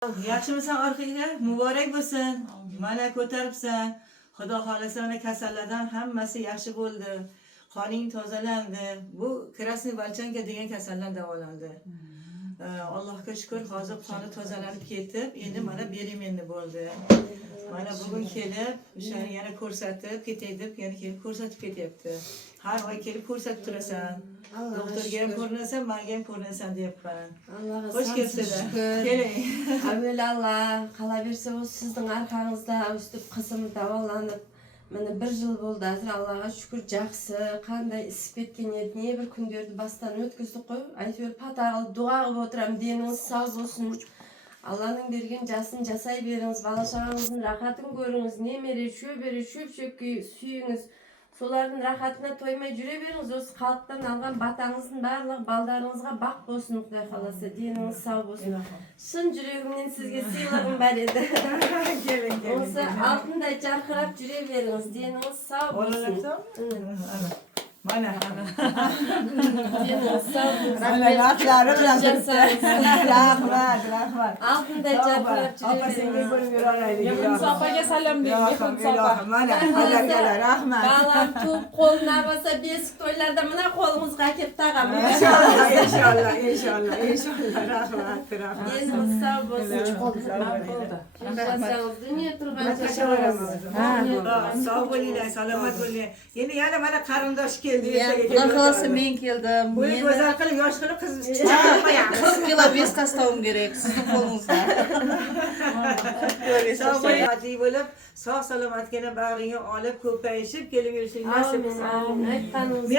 Yaxshimisan Orhiga? Muborak bo'lsin. Mana ko'taribsan. Xudo xolasa mana kasallardan hammasi yaxshi bo'ldi. Qoning tozalandi. Bu krasniy bolchanka degan kasallar davolandi. Allohga shukr, hozir qoni tozalanib ketib, endi mana berim endi bo'ldi. Mana bugun kelib, o'sha yana ko'rsatib ketay deb, yana kelib ko'rsatib ketyapti. Har oy kelib ko'rsatib turasan. Doktorga ham ko'rinasan, menga ham ko'rinasan deyapman. Xush kelibsizlar. Keling. Avvalalla qalaversa o sizning arqangizda o'stib qizim davolanib, mana 1 yil bo'ldi. Hozir Allohga shukr yaxshi, qanday isib ketgan edi, ne bir kunlarni bastan o'tkazdik qo'y. Aytib patag'il duo qilib o'tiram, deningiz sog' bo'lsin. Allah'ın bergen jasın jasay beriniz, balaşağınızın rahatını görünüz, ne mere, şöp suyunuz. Soların rahatına toymay jüre beriniz, öz halktan algan batanızın barlıq baldarınızga bak bolsun Xuday kalasa, deniniz sağ bolsun. Şın yüreğimden sizge sıylığım var edi. Gelin. Olsa altında jarqırap jüre beriniz, deniniz sağ bolsun. Mana. Deniniz sağ bolsun. Rahmat. Altında jarqırap jüre beriniz. Yakın sohbaga salom deng. Yakın sohba. Mana, rahmat. Balam tuğup koluna basa besik toylarda mana kolumuzga kelip tağam. İnşallah. Rahmat. Deniniz sağ bolsun. Yaşasanız dünya turgan yaşasanız. Sağ bo'linglar, salomat bo'linglar. Endi yana mana qarindosh keldi. Xudo xolasa men keldim. Bo'y go'zal qilib, yosh qilib qiz chiqarib qo'yamiz. 1 kilo bez tashlashim kerak sizning qo'lingizda. Salomatli bo'lib, sog' salomatgina bag'ringga olib ko'payishib kelib yurishing nasib qilsin. Aytganingiz